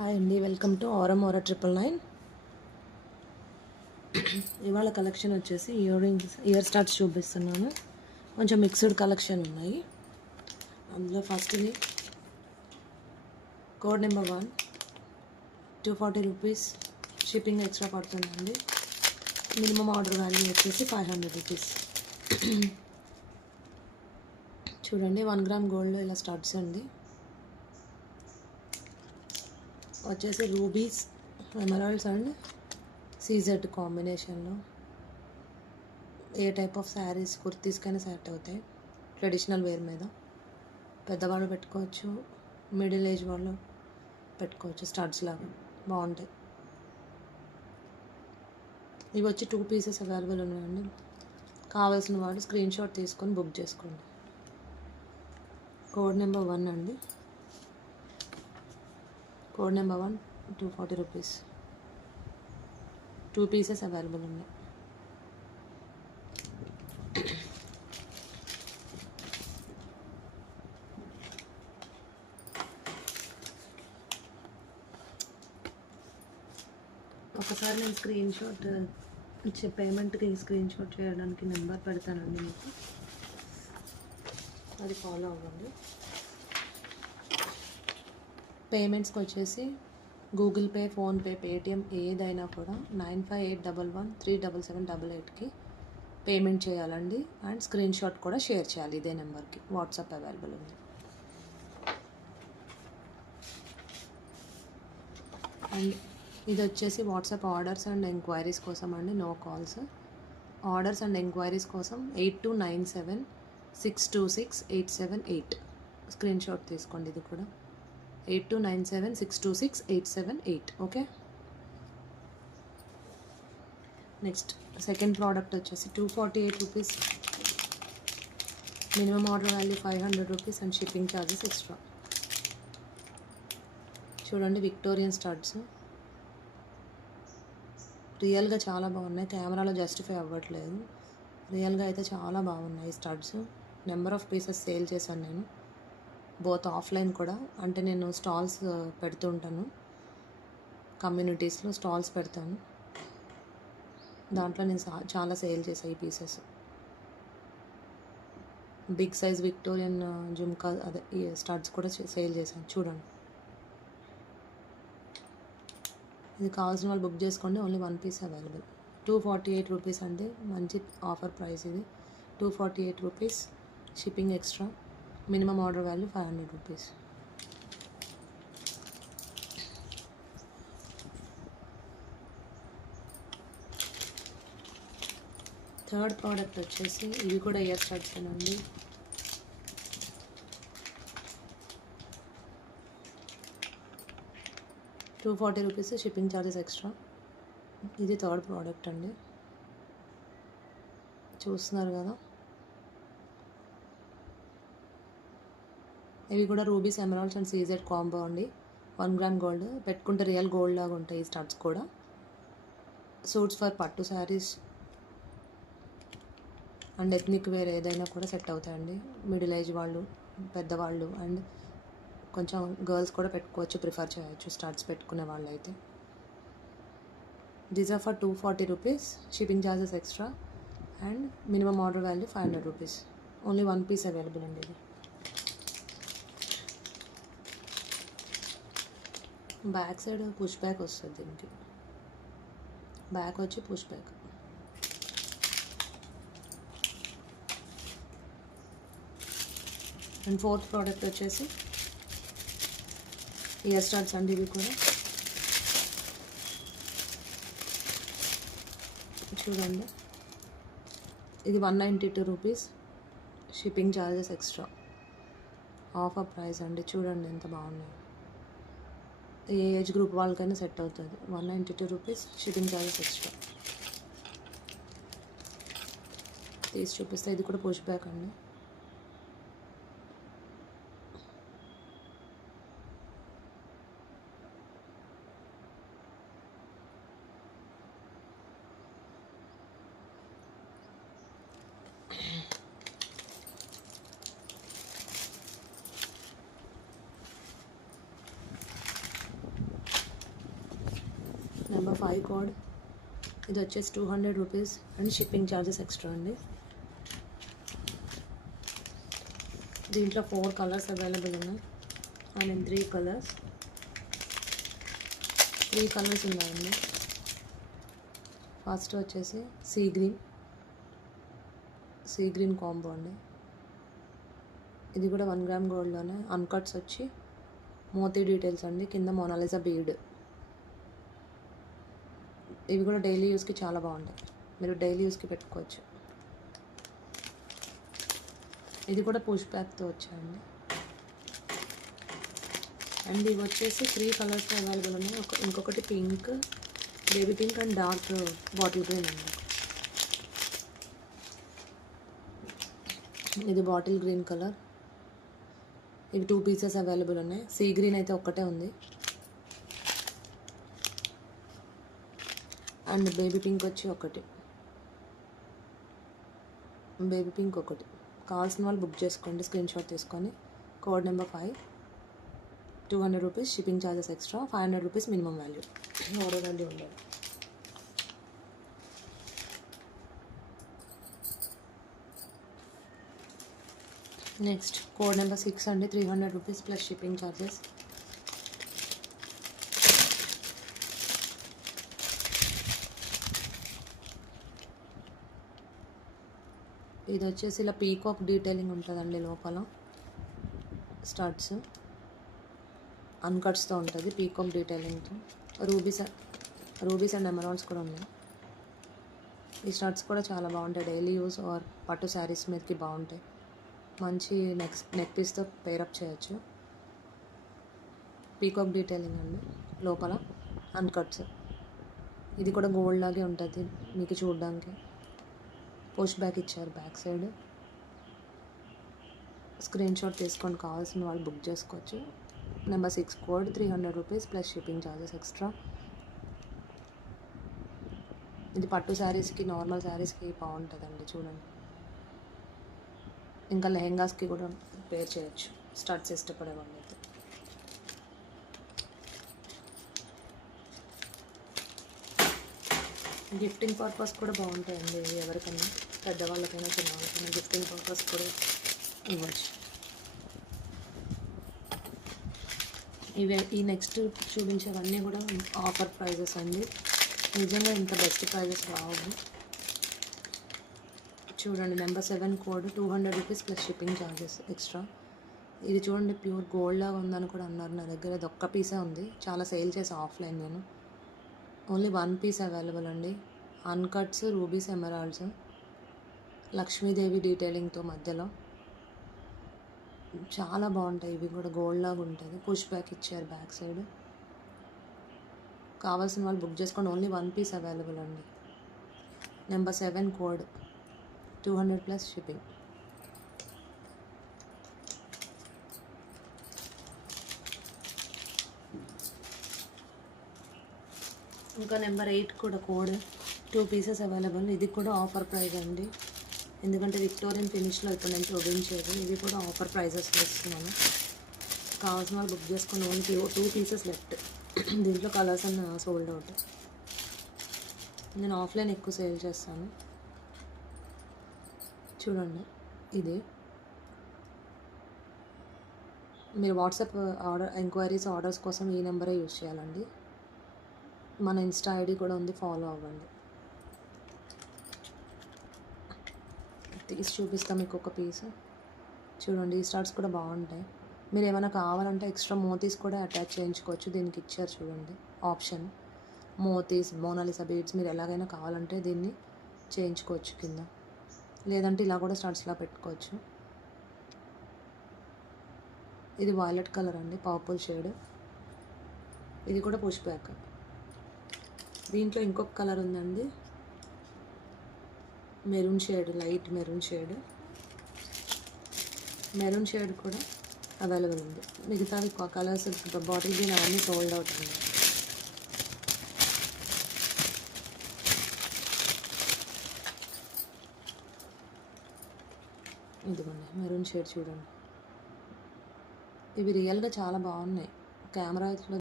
Hi అండి, welcome to ఆరమోరా 999. ఇవాళ collection వచ్చేసి ఇయర్ స్టార్ట్స్ చూపిస్తున్నాను. కొంచెం మిక్స్డ్ కలెక్షన్ ఉన్నాయి. అందులో ఫస్ట్ది code number 1 240 rupees shipping extra పడుతుందండి. మినిమం ఆర్డర్ వాల్యూ వచ్చేసి 500 రూపీస్. చూడండి, 1 గ్రామ్ గోల్డ్లో ఇలా స్టార్ట్స్ అండి. వచ్చేసి రూబీస్, ఎమరాల్డ్స్ అండ్ సీజెడ్ కాంబినేషన్లో ఏ టైప్ ఆఫ్ శారీస్ కుర్తీస్కైనా సెట్ అవుతాయి. ట్రెడిషనల్ వేర్ మీద పెద్దవాళ్ళు పెట్టుకోవచ్చు, మిడిల్ ఏజ్ వాళ్ళు పెట్టుకోవచ్చు. స్టడ్స్ లాగా బాగుంటాయి. ఇవి వచ్చి 2 పీసెస్ అవైలబుల్ ఉన్నాయండి. కావాల్సిన వాళ్ళు స్క్రీన్ షాట్ తీసుకొని బుక్ చేసుకోండి. కోడ్ నెంబర్ 1 అండి. Code number 1 240 rupees. 2 pieces available ఉన్నాయి. ఒకసారి నేను స్క్రీన్ షాట్ పేమెంట్కి స్క్రీన్ షాట్ చేయడానికి నెంబర్ పెడతానండి మీకు, అది ఫాలో అవ్వండి. పేమెంట్స్కి వచ్చేసి గూగుల్ పే, ఫోన్పే, పేటిఎం ఏదైనా కూడా 9581137788కి పేమెంట్ చేయాలండి. అండ్ స్క్రీన్ షాట్ కూడా షేర్ చేయాలి. ఇదే నెంబర్కి వాట్సాప్ అవైలబుల్ ఉంది. అండ్ ఇది వచ్చేసి వాట్సాప్ ఆర్డర్స్ అండ్ ఎంక్వైరీస్ కోసం అండి, no calls. Orders and enquiries కోసం 8297626878 స్క్రీన్ షాట్ తీసుకోండి. ఇది కూడా 8297626878. ఓకే. నెక్స్ట్ సెకండ్ ప్రోడక్ట్ వచ్చేసి 248 rupees. Minimum order value 500 rupees and shipping charges extra. చూడండి, విక్టోరియన్ స్టడ్స్ రియల్గా చాలా బాగున్నాయి. కెమెరాలో జస్టిఫై అవ్వట్లేదు, రియల్గా అయితే చాలా బాగున్నాయి studs. Number of pieces sale చేశాను నేను, బోత్ ఆఫ్లైన్ కూడా. అంటే నేను స్టాల్స్ పెడుతూ ఉంటాను, కమ్యూనిటీస్లో స్టాల్స్ పెడతాను. దాంట్లో నేను చాలా సేల్ చేశాను ఈ pieces. Big size Victorian jhumka అదే ఈ స్టడ్స్ కూడా సేల్ చేశాను. చూడండి, ఇది కావాల్సిన వాళ్ళు బుక్ చేసుకోండి. Only 1 piece available. 248 రూపీస్ అండి, మంచి ఆఫర్ ప్రైస్ ఇది. 248 rupees, shipping extra. Minimum order value 500 rupees. Third product వచ్చేసి ఇవి కూడా ఇయర్ స్టడ్స్ అండి. $240 రూపీస్, షిప్పింగ్ ఛార్జెస్ ఎక్స్ట్రా. ఇది థర్డ్ ప్రోడక్ట్ అండి, చూస్తున్నారు కదా. ఇవి కూడా rubies, emeralds and CZ combo అండి. 1 గ్రామ్ గోల్డ్ పెట్టుకుంటే రియల్ గోల్డ్ లాగా ఉంటాయి ఈ స్టడ్స్ కూడా. సూట్స్ ఫర్ పట్టు శారీస్ అండ్ ఎథ్నిక్ వేర్ ఏదైనా కూడా సెట్ అవుతాయండి. మిడిల్ ఏజ్ వాళ్ళు, పెద్దవాళ్ళు అండ్ కొంచెం గర్ల్స్ కూడా పెట్టుకోవచ్చు, ప్రిఫర్ చేయొచ్చు స్టడ్స్ పెట్టుకునే వాళ్ళు అయితే. These are for 240 rupees, shipping charges extra and minimum order value 500 rupees. Only 1 piece available అండి. ఇది బ్యాక్ సైడ్ పుష్ బ్యాక్ వస్తుంది, దీనికి బ్యాక్ వచ్చి push back. And fourth product వచ్చేసి ఇయర్ స్టార్ట్స్ అండి. ఇవి కూడా చూడండి, ఇది 192 rupees, shipping charges extra. Offer price అండి. చూడండి ఎంత బాగున్నాయి. ఏ ఏజ్ గ్రూప్ వాళ్ళకైనా సెట్ అవుతుంది. 192 రూపీస్, షిప్పింగ్ ఛార్జెస్ ఎక్స్ట్రా. తీసి చూపిస్తే ఇది కూడా పుష్ బ్యాక్ అండి. Number 5 code. ఇది వచ్చేసి 200 rupees and shipping charges extra అండి. దీంట్లో 4 కలర్స్ అవైలబుల్ ఉన్నాయి. 3 కలర్స్. 3 కలర్స్ ఉన్నాయండి. ఫస్ట్ వచ్చేసి సీ గ్రీన్ కాంబో అండి. ఇది కూడా 1 గ్రామ్ గోల్డ్లోనే అన్కట్స్ వచ్చి మోతీ డీటెయిల్స్ అండి. కింద మోనాలిసా బీడ్. ఇవి కూడా డైలీ యూస్కి చాలా బాగుంటాయి. మీరు డైలీ యూస్కి పెట్టుకోవచ్చు. ఇది కూడా పుష్ బ్యాక్తో వచ్చాయండి. అండ్ ఇవి వచ్చేసి 3 కలర్స్లో అవైలబుల్ ఉన్నాయి. ఇంకొకటి pink, baby pink and dark bottle green అండి. ఇది బాటిల్ గ్రీన్ కలర్. ఇవి 2 పీసెస్ అవైలబుల్ ఉన్నాయి. సీ గ్రీన్ అయితే ఒక్కటే ఉంది. అండ్ బేబీ పింక్ వచ్చి ఒకటి. కావాల్సిన వాళ్ళు బుక్ చేసుకోండి. స్క్రీన్ షాట్ తీసుకొని. Code number 5, 200 rupees shipping charges extra, 500 rupees minimum value. Order value ఉండదు. నెక్స్ట్ కోడ్ నెంబర్ 6 అండి. 300 రూపీస్ ప్లస్ షిప్పింగ్ ఛార్జెస్. ఇది వచ్చేసి ఇలా పీకాక్ డీటెయిలింగ్ ఉంటుందండి. లోపల స్టడ్స్ అన్కట్స్తో ఉంటుంది. పీకాక్ డీటెయిలింగ్తో రూబీస్ అండ్ ఎమరాల్డ్స్ కూడా ఉన్నాయి. ఈ స్టడ్స్ కూడా చాలా బాగుంటాయి. డైలీ యూస్ ఆర్ పట్టు శారీస్ మీదకి బాగుంటాయి. మంచి నెక్ పీస్తో పేరప్ చేయొచ్చు. పీకాక్ డీటెయిలింగ్ అండి. లోపల అన్కట్స్. ఇది కూడా గోల్డ్ లాగే ఉంటుంది మీకు చూడడానికి. పోస్ట్ బ్యాక్ ఇచ్చారు బ్యాక్ సైడ్. స్క్రీన్ షాట్ తీసుకొని కావాల్సిన వాళ్ళు బుక్ చేసుకోవచ్చు. Number 6 code 300 rupees plus shipping charges extra. ఇది పట్టు శారీస్కి, నార్మల్ శారీస్కి బాగుంటుందండి. చూడండి. ఇంకా లెహెంగాస్కి కూడా పేర్ చేయొచ్చు స్టడ్స్ ఇష్టపడే వాళ్ళు అయితే. గిఫ్టింగ్ పర్పస్ కూడా బాగుంటాయండి. ఎవరికైనా పెద్దవాళ్ళకైనా చిన్నవాళ్ళకైనా గిఫ్టింగ్ పర్పస్ కూడా ఇవ్వచ్చు. ఈ నెక్స్ట్ చూపించేవన్నీ కూడా ఆఫర్ ప్రైజెస్ అండి. నిజంగా ఇంత బెస్ట్ ప్రైజెస్ రావు. చూడండి. Number 7 code 200 rupees plus shipping charges extra. ఇది చూడండి, ప్యూర్ గోల్డ్ లాగా ఉందని కూడా అన్నారు. నా దగ్గర ఇది ఒక్క పీసే ఉంది. చాలా సేల్ చేసా ఆఫ్లైన్ నేను. ఓన్లీ 1 పీస్ అవైలబుల్ అండి. అన్కట్స్, రూబీస్, ఎమరాల్డ్స్, లక్ష్మీదేవి డీటెయిలింగ్తో మధ్యలో చాలా బాగుంటాయి. ఇవి కూడా గోల్డ్ లాగా ఉంటుంది. పుష్ బ్యాక్ ఇచ్చారు బ్యాక్ సైడ్. కావాల్సిన వాళ్ళు బుక్ చేసుకోండి. ఓన్లీ 1 పీస్ అవైలబుల్ అండి. Number 7 code 200 plus shipping. ఇంకా నెంబర్ 8 కూడా కోడ్ 2 పీసెస్ అవైలబుల్. ఇది కూడా ఆఫర్ ప్రైస్ అండి. ఎందుకంటే విక్టోరియన్ ఫినిష్లో ఇక్కడ నుంచి వదిలించేది. ఇది కూడా ఆఫర్ ప్రైజెస్లో ఇస్తున్నాను. కావాల్సిన వాళ్ళు బుక్ చేసుకొని. Only 2 pieces left. దీంట్లో కలర్స్ అన్న సోల్డ్ అవుట్. నేను ఆఫ్లైన్ ఎక్కువ సేల్ చేస్తాను. చూడండి. ఇది మీరు వాట్సాప్ ఎంక్వైరీస్ ఆర్డర్స్ కోసం ఈ నెంబరే యూజ్ చేయాలండి. మన ఇన్స్టా ఐడి కూడా ఉంది, ఫాలో అవ్వండి. తీసి చూపిస్తాం మీకు ఒక పీస్. చూడండి. ఈ స్టార్ట్స్ కూడా బాగుంటాయి. మీరు ఏమైనా కావాలంటే ఎక్స్ట్రా మోతీస్ కూడా అటాచ్ చేయించుకోవచ్చు. దీనికి ఇచ్చారు చూడండి ఆప్షన్. మోతీస్, మోనాలిసా బీడ్స్ మీరు ఎలాగైనా కావాలంటే దీన్ని చేయించుకోవచ్చు కింద. లేదంటే ఇలా కూడా స్టార్ట్స్లా పెట్టుకోవచ్చు. ఇది వైలెట్ కలర్ అండి, పర్పుల్ షేడ్. ఇది కూడా పుష్ బ్యాక్. దీంట్లో ఇంకొక కలర్ ఉందండి, maroon shade, light maroon shade. Maroon shade కూడా అవైలబుల్ ఉంది. మిగతావి కలర్స్ బాటిల్ గ్రీన్ అవన్నీ సోల్డ్ అవుట్ ఉంది. ఇదిగోండి మెరూన్ షేడ్ చూడండి. ఇవి రియల్గా చాలా బాగున్నాయి. కెమెరాలో